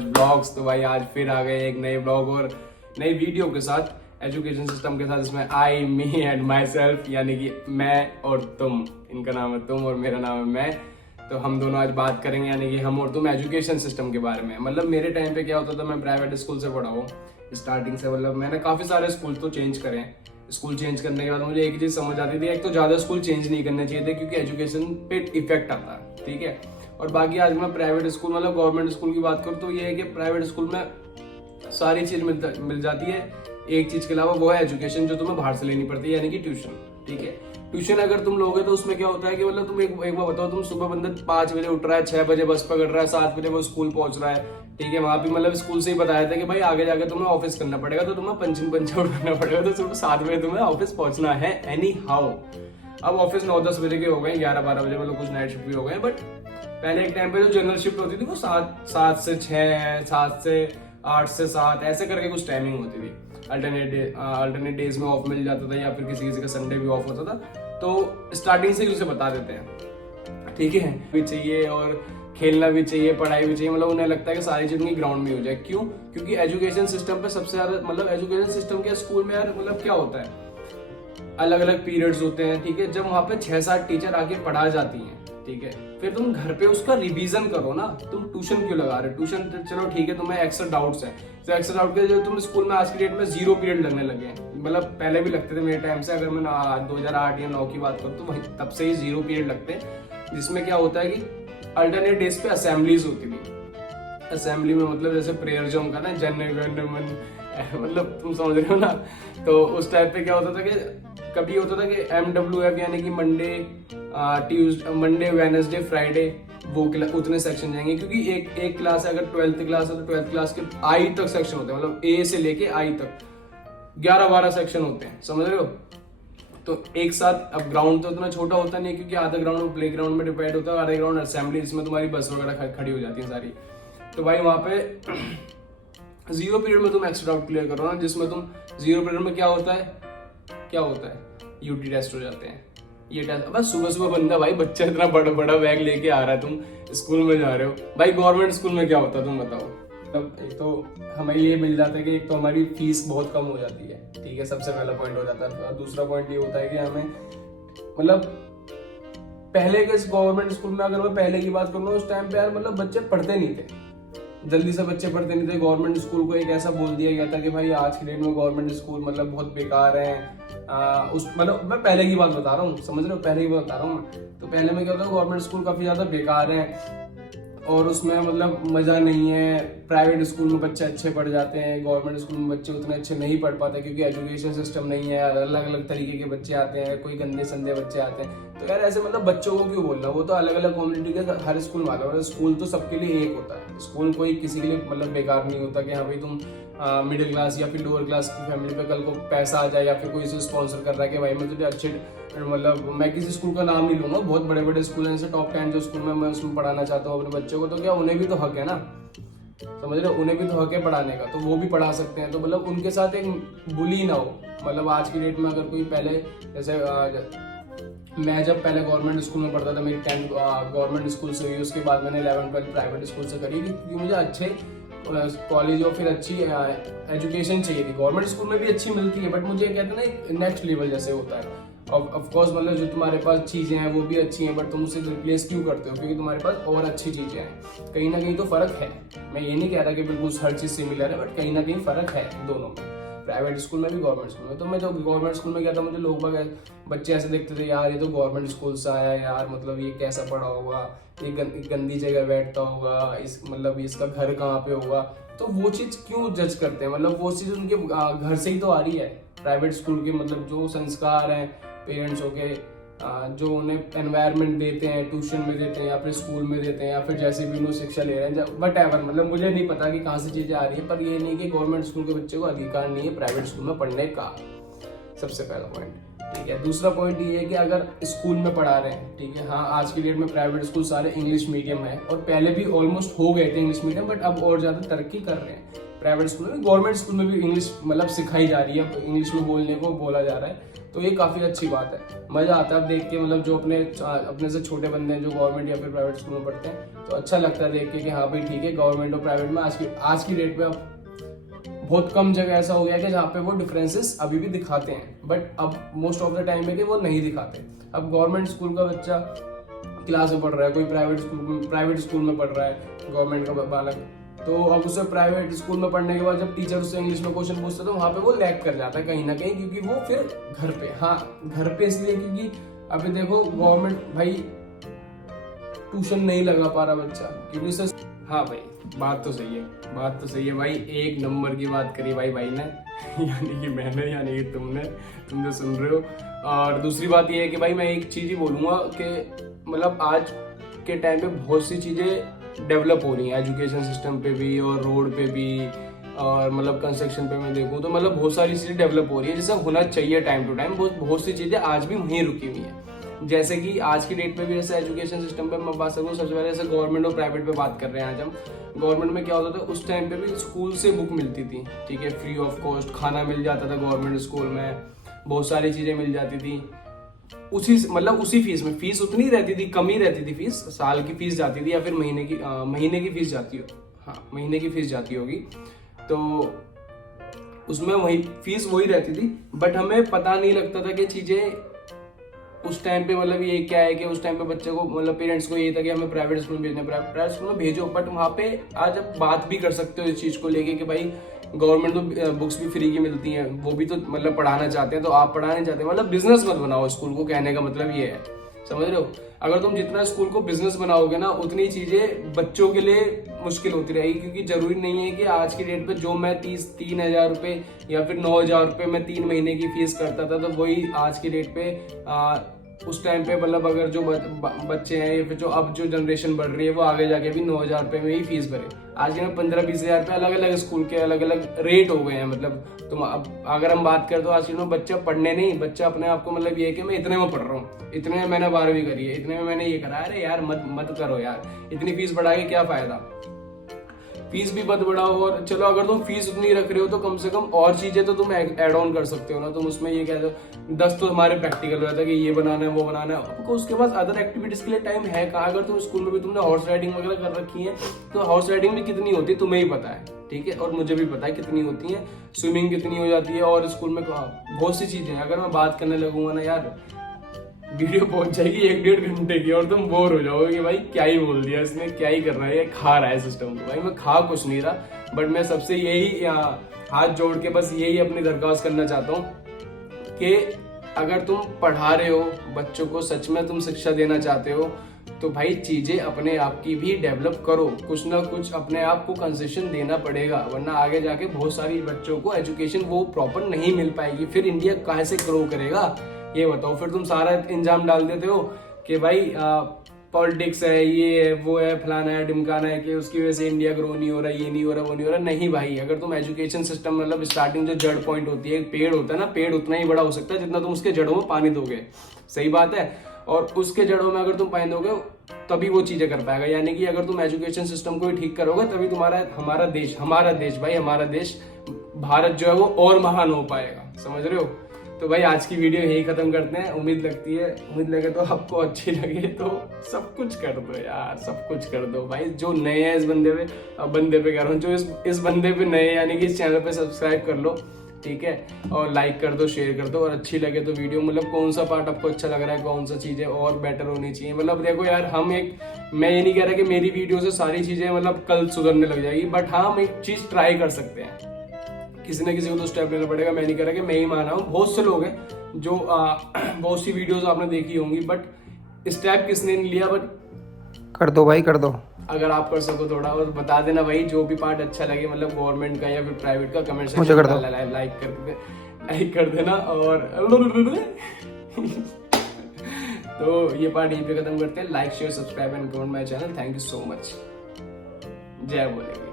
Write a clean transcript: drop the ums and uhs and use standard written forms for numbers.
Blogs तो भाई आज फिर आ गए एक नए ब्लॉग और नई वीडियो के साथ, एजुकेशन सिस्टम के साथ, इसमें आई मी एंड माई सेल्फ, यानी कि मैं और तुम। इनका नाम है तुम और मेरा नाम है मैं। तो हम दोनों आज बात करेंगे, यानी कि हम और तुम, एजुकेशन सिस्टम के बारे में। मतलब मेरे टाइम पे क्या होता था, मैं प्राइवेट स्कूल से पढ़ा हूँ स्टार्टिंग से। मतलब मैंने काफी सारे स्कूल तो चेंज करे हैं। स्कूल चेंज करने के बाद मुझे एक चीज समझ आती थी, एक तो ज्यादा स्कूल चेंज नहीं करने चाहिए थे क्योंकि एजुकेशन पे इफेक्ट आता है, ठीक है। और बाकी आज मैं प्राइवेट स्कूल मतलब गवर्नमेंट स्कूल की बात करूँ तो ये है कि प्राइवेट स्कूल में सारी चीज मिल जाती है। एक चीज के अलावा वो है एजुकेशन, जो तुम्हें बाहर से लेनी पड़ती है, यानी कि ट्यूशन, ठीक है। ट्यूशन अगर तुम लोगे तो उसमें क्या होता है कि मतलब तुम एक बार बताओ, तुम सुबह बंदा 5 बजे उठ रहा है, 6 बजे बस पकड़ रहा है, 7 बजे वो स्कूल पहुंच रहा है, ठीक है। वहां भी मतलब स्कूल से ही बताया था कि भाई आगे जाके तुम्हें ऑफिस करना पड़ेगा, तो तुम्हें पंच आउट करना पड़ेगा, तो सुबह 7 बजे तुम्हें ऑफिस पहुंचना है एनी हाउ। अब ऑफिस 9-10 बजे के हो गए, 11-12 बजे, मतलब कुछ नाइट शिफ्ट भी हो गए। बट पहले एक टाइम पे जो जनरल शिफ्ट होती थी वो 7 से 6, 7 से 8 से 7 ऐसे करके कुछ टाइमिंग होती थी। अल्टरनेट डेज में ऑफ मिल जाता था, या फिर किसी किसी का संडे भी ऑफ होता था। तो स्टार्टिंग से ही उसे बता देते हैं, ठीक है। भी चाहिए और खेलना भी चाहिए, पढ़ाई भी चाहिए। मतलब उन्हें लगता है कि सारी चीज उनकी ग्राउंड में हो जाए। क्यों? क्योंकि एजुकेशन सिस्टम पे सबसे ज्यादा, मतलब एजुकेशन सिस्टम के स्कूल में यार मतलब क्या होता है, अलग अलग पीरियड्स होते हैं, ठीक है। जब वहां पे 6-7 टीचर आके पढ़ा जाती हैं, ठीक है, फिर तुम घर पे उसका रिवीजन करो ना। तुम ट्यूशन क्यों लगा रहे हो? ट्यूशन चलो ठीक है, तुम्हें एक्स्ट्रा डाउट्स है, तो एक्स्ट्रा डाउट के जो तुम स्कूल में आज की डेट में 0 पीरियड लगने लगे हैं। मतलब पहले भी लगते थे मेरे टाइम से, अगर मैं 2008 या 9 की बात करूँ तो तब से ही 0 पीरियड लगते हैं। जिसमें क्या होता है कि अल्टरनेट डेज पे असेंबलीज होती थी। असेंबली में मतलब जैसे प्रेयर जो उनका ना, जन गण मन, मतलब तुम समझ रहे हो ना। तो उस टाइप पे क्या होता था कि कभी होता था कि MWF यानी कि मंडे वेडनेसडे फ्राइडे, वो उतने सेक्शन जाएंगे। क्योंकि एक क्लास है, अगर 12th क्लास है तो 12th क्लास के आई तक सेक्शन होते हैं, मतलब A से लेके आई तक 11-12 सेक्शन होते हैं, समझ रहे हो। तो एक साथ, अब ग्राउंड तो उतना छोटा होता नहीं है क्योंकि आधा ग्राउंड प्ले ग्राउंड में डिवाइड होता है, आधा ग्राउंड असेंबली, जिसमें तुम्हारी बस वगैरह खड़ी हो जाती है सारी। तो भाई वहां पे 0 पीरियड में तुम एक्स्ट्रा डाउट क्लियर करो ना, जिसमें तुम 0 पीरियड में क्या होता है यूटी टेस्ट हो जाते हैं। ये टेस्ट बस सुबह बंदा, भाई बच्चा इतना बड़ा बैग लेके आ रहा है, तुम स्कूल में जा रहे हो। भाई गवर्नमेंट स्कूल में क्या होता है तुम बताओ। तब एक तो हमें ये मिल जाता है कि एक तो हमारी फीस बहुत कम हो जाती है, ठीक है, सबसे पहला पॉइंट हो जाता है। दूसरा पॉइंट ये होता है कि हमें मतलब पहले के गवर्नमेंट स्कूल में, अगर मैं पहले की बात करूँ उस टाइम पे यार मतलब बच्चे पढ़ते नहीं थे, जल्दी से बच्चे पढ़ते नहीं थे। गवर्नमेंट स्कूल को एक ऐसा बोल दिया गया था कि भाई आज की डेट में गवर्नमेंट स्कूल मतलब बहुत बेकार है। उस मतलब मैं पहले की बात बता रहा हूँ, समझ रहे हो, पहले की बात बता रहा हूँ मैं। तो पहले में क्या होता है, गवर्नमेंट स्कूल काफी ज्यादा बेकार है और उसमें मतलब मजा नहीं है। प्राइवेट स्कूल में बच्चे अच्छे पढ़ जाते हैं, गवर्नमेंट स्कूल में बच्चे उतने अच्छे नहीं पढ़ पाते क्योंकि एजुकेशन सिस्टम नहीं है। अलग अलग तरीके के बच्चे आते हैं, कोई गंदे संदे बच्चे आते हैं। तो यार ऐसे मतलब बच्चों को क्यों बोलना, वो तो अलग अलग कम्युनिटी के हर स्कूल में आता है। स्कूल तो सबके लिए एक होता है, स्कूल कोई किसी के लिए मतलब बेकार नहीं होता कि हाँ भाई तुम मिडिल क्लास या फिर लोअर क्लास की फैमिली पे कल को पैसा आ जाए या फिर कोई इसे स्पॉन्सर कर रहा है कि भाई मैं तुझे अच्छे, मतलब मैं किसी स्कूल का नाम नहीं लूंगा, बहुत बड़े बड़े स्कूल हैं जैसे टॉप 10 जो स्कूल में मैं उसमें पढ़ाना चाहता हूँ अपने बच्चों को, तो क्या उन्हें भी तो हक है ना, समझ रहे हो, उन्हें भी तो हक है पढ़ाने का, तो वो भी पढ़ा सकते हैं। तो मतलब उनके साथ एक बुली ना हो। मतलब आज की डेट में अगर कोई पहले जैसे मैं जब पहले गवर्नमेंट स्कूल में पढ़ता था, मेरी 10th गवर्नमेंट स्कूल से हुई, उसके बाद मैंने 11th-12th प्राइवेट स्कूल से करी क्योंकि मुझे अच्छे कॉलेज और फिर अच्छी एजुकेशन चाहिए थी। गवर्नमेंट स्कूल में भी अच्छी मिलती है, बट मुझे कहते हैं ना एक नेक्स्ट लेवल जैसे होता है। ऑफ कोर्स मतलब जो तुम्हारे पास चीजें हैं वो भी अच्छी हैं, बट तुम उसे रिप्लेस क्यों करते हो? क्योंकि तुम्हारे पास और अच्छी चीजें हैं। कहीं ना कहीं तो फर्क है, मैं ये नहीं कह रहा कि बिल्कुल हर चीज सिमिलर है, बट कहीं ना कहीं फर्क है दोनों में, प्राइवेट स्कूल में भी गवर्नमेंट स्कूल में। तो मैं जब गवर्नमेंट स्कूल में गया था, मुझे लोग बच्चे ऐसे देखते थे, यार ये तो गवर्नमेंट स्कूल से आया है यार, मतलब ये कैसा पढ़ा होगा, ये गंदी जगह बैठता होगा, इस मतलब इसका घर कहाँ पे होगा। तो वो चीज क्यों जज करते हैं? मतलब वो चीज उनके घर से ही तो आ रही है। प्राइवेट स्कूल के मतलब जो संस्कार हैं पेरेंट्स के, जो उन्हें एनवायरनमेंट देते हैं, ट्यूशन में देते हैं या फिर स्कूल में देते हैं या फिर जैसे भी उन्होंने शिक्षा ले रहे हैं, वट एवर, मतलब मुझे नहीं पता कि कहाँ से चीजें आ रही है, पर ये नहीं कि गवर्नमेंट स्कूल के बच्चे को अधिकार नहीं है प्राइवेट स्कूल में पढ़ने का। सबसे पहला पॉइंट, ठीक है। दूसरा पॉइंट ये है कि अगर स्कूल में पढ़ा रहे हैं, ठीक है, हाँ आज की डेट में प्राइवेट स्कूल सारे इंग्लिश मीडियम है और पहले भी ऑलमोस्ट हो गए थे इंग्लिश मीडियम, बट अब और ज्यादा तरक्की कर रहे हैं। प्राइवेट स्कूल में, गवर्नमेंट स्कूल में भी इंग्लिश मतलब सिखाई जा रही है, इंग्लिश में बोलने को बोला जा रहा है। तो ये काफी अच्छी बात है, मजा आता है देख के। मतलब जो अपने से छोटे बंदे हैं जो गवर्नमेंट या फिर प्राइवेट स्कूल में पढ़ते हैं, तो अच्छा लगता है देख के कि हाँ भाई ठीक है, गवर्नमेंट और प्राइवेट में आज की डेट पे अब बहुत कम जगह ऐसा हो गया कि जहाँ पे वो डिफरेंसेस अभी भी दिखाते हैं, बट अब मोस्ट ऑफ द टाइम है कि वो नहीं दिखाते। अब गवर्नमेंट स्कूल का बच्चा क्लास में पढ़ रहा है, कोई प्राइवेट स्कूल में पढ़ रहा है गवर्नमेंट का बालक, तो अब उसे प्राइवेट स्कूल में पढ़ने के बाद जब टीचर उससे इंग्लिश में क्वेश्चन पूछते तो वहां पे वो लैग कर जाता है कहीं ना कहीं, क्योंकि वो फिर घर पे इसलिए क्योंकि अभी देखो गवर्नमेंट भाई ट्यूशन नहीं लगा पा रहा बच्चा, क्योंकि उसे हाँ भाई बात तो सही है भाई, एक नंबर की बात करी भाई ने यानी कि मैंने, यानी कि तुम जो सुन रहे हो। और दूसरी बात ये है कि भाई मैं एक चीज ही बोलूंगा कि मतलब आज के टाइम पे बहुत सी चीजें डेवलप हो रही हैं, एजुकेशन सिस्टम पे भी और रोड पे भी, और मतलब कंस्ट्रक्शन पे मैं देखूं तो मतलब बहुत सारी चीजें डेवलप हो रही है, जैसे होना चाहिए टाइम टू टाइम। बहुत सी चीजें आज भी वहीं रुकी हुई हैं, जैसे कि आज की डेट पे भी जैसे एजुकेशन सिस्टम पे मैं बात करूँ, सबसे पहले जैसे गवर्नमेंट और प्राइवेट पे बात कर रहे हैं आज हम। गवर्नमेंट में क्या होता था, उस टाइम पे भी स्कूल से बुक मिलती थी, ठीक है, फ्री ऑफ कॉस्ट खाना मिल जाता था गवर्नमेंट स्कूल में, बहुत सारी चीजें मिल जाती थी उसी फीस में। फीस उतनी रहती थी, कम ही रहती थी फीस, साल की फीस जाती थी या फिर महीने की फीस जाती हो, हाँ महीने की फीस जाती होगी, तो उसमें वही फीस वही रहती थी। बट हमें पता नहीं लगता था कि चीजें उस टाइम पे मतलब ये क्या है कि उस टाइम पे बच्चे को मतलब पेरेंट्स को ये था कि हमें प्राइवेट स्कूल में भेजना, प्राइवेट स्कूल में भेजो, बट वहाँ पे आज आप बात भी कर सकते हो इस चीज को लेके कि भाई गवर्नमेंट तो बुक्स भी फ्री की मिलती हैं, वो भी तो मतलब पढ़ाना चाहते हैं, तो आप पढ़ाना चाहते हैं, मतलब बिजनेस मत बनाओ स्कूल को, कहने का मतलब ये है, समझ रहे हो। अगर तुम जितना स्कूल को बिजनेस बनाओगे ना, उतनी चीजें बच्चों के लिए मुश्किल होती रहेगी, क्योंकि जरूरी नहीं है कि आज की डेट पे जो मैं 3,000 रुपए या फिर 9,000 रुपए मैं 3 महीने की फीस करता था, तो वही आज की डेट पे उस टाइम पे मतलब अगर जो बच्चे हैं या फिर जो अब जो जनरेशन बढ़ रही है वो आगे जाके भी 9,000 रुपए में ही फीस भरे। आज के में 15-20 हजार रुपए अलग अलग स्कूल के अलग अलग रेट हो गए हैं। मतलब तुम अब अगर हम बात करें तो आज में बच्चा पढ़ने नहीं, बच्चा अपने आप को मतलब ये है कि मैं इतने में पढ़ रहा हूँ, इतने में मैंने 12वीं करी है, इतने में मैंने ये करा। अरे यार मत करो यार, इतनी फीस बढ़ा के क्या फायदा, फीस भी मत बढ़ाओ। और चलो अगर तुम फीस उतनी रख रहे हो तो कम से कम और चीजें तो तुम ऐड ऑन कर सकते हो ना। तुम उसमें ये कहते हो 10 तो हमारे प्रैक्टिकल रहता है कि ये बनाना है वो बनाना है, आपको उसके बाद अदर एक्टिविटीज के लिए टाइम है कहाँ। अगर तुम स्कूल में भी तुमने हॉर्स राइडिंग वगैरह कर रखी है, तो हॉर्स राइडिंग भी कितनी होती है तुम्हें ही पता है, ठीक है, और मुझे भी पता है कितनी होती है, स्विमिंग कितनी हो जाती है, और स्कूल में बहुत सी चीजें हैं। अगर मैं बात करने लगूंगा ना यार, वीडियो पहुंच जाएगी 1-1.5 घंटे की और तुम बोर हो जाओगे कि भाई क्या ही बोल दिया इसने, क्या ही कर रहा है, ये खा रहा है सिस्टम को। भाई मैं खा कुछ नहीं रहा, बट मैं सबसे यही हाथ जोड़ के बस यही अपनी दरख्वास्त करना चाहता हूँ कि अगर तुम पढ़ा रहे हो बच्चों को, सच में तुम शिक्षा देना चाहते हो, तो भाई चीजें अपने आप की भी डेवलप करो, कुछ ना कुछ अपने आप को कंसेशन देना पड़ेगा, वरना आगे जाके बहुत सारी बच्चों को एजुकेशन वो प्रॉपर नहीं मिल पाएगी। फिर इंडिया कहाँ से ग्रो करेगा ये बताओ। फिर तुम सारा इंजाम डाल देते हो कि भाई पॉलिटिक्स है, ये है, वो है, फलाना है, ढिमकाना है, कि उसकी वजह से इंडिया ग्रो नहीं हो रहा, ये नहीं हो रहा, वो नहीं हो रहा। नहीं भाई, अगर तुम एजुकेशन सिस्टम मतलब स्टार्टिंग जो जड़ पॉइंट होती है, पेड़ होता है ना, पेड़ उतना ही बड़ा हो सकता है जितना तुम उसके जड़ों में पानी दोगे, सही बात है, और उसके जड़ों में अगर तुम पानी दोगे तभी वो चीजें कर पाएगा। यानी कि अगर तुम एजुकेशन सिस्टम को ही ठीक करोगे तभी तुम्हारा हमारा देश भारत जो है वो और महान हो पाएगा, समझ रहे हो। तो भाई आज की वीडियो यही खत्म करते हैं। उम्मीद लगे तो आपको अच्छी लगे तो सब कुछ कर दो यार, सब कुछ कर दो भाई। जो नए हैं इस बंदे पे कह रहा हूँ, जो इस बंदे पे नए यानी कि इस चैनल पे सब्सक्राइब कर लो, ठीक है, और लाइक कर दो, शेयर कर दो, और अच्छी लगे तो वीडियो मतलब कौन सा पार्ट आपको अच्छा लग रहा है, कौन सा चीजें और बेटर होनी चाहिए। मतलब देखो यार, मैं ये नहीं कह रहा कि मेरी वीडियो से सारी चीजें मतलब कल सुधरने लग जाएगी, बट हाँ हम एक चीज ट्राई कर सकते हैं, किसी न किसी को तो स्टेप लेना पड़ेगा। मैं नहीं कह रहा कि मैं ही माना हूँ, बहुत से लोग हैं जो बहुत सी वीडियोस आपने देखी होंगी, बट स्टेप किसने नहीं लिया। बट कर दो भाई, कर दो, अगर आप कर सको थोड़ा, और बता देना भाई जो भी पार्ट अच्छा लगे, मतलब गवर्नमेंट का या फिर प्राइवेट का, कमेंट सेक्शन में लाइक कर देना। और तो ये पार्ट यहीं पे खत्म करते हैं। Like share subscribe and comment my channel. Thank you so much. जय बोलेंगे।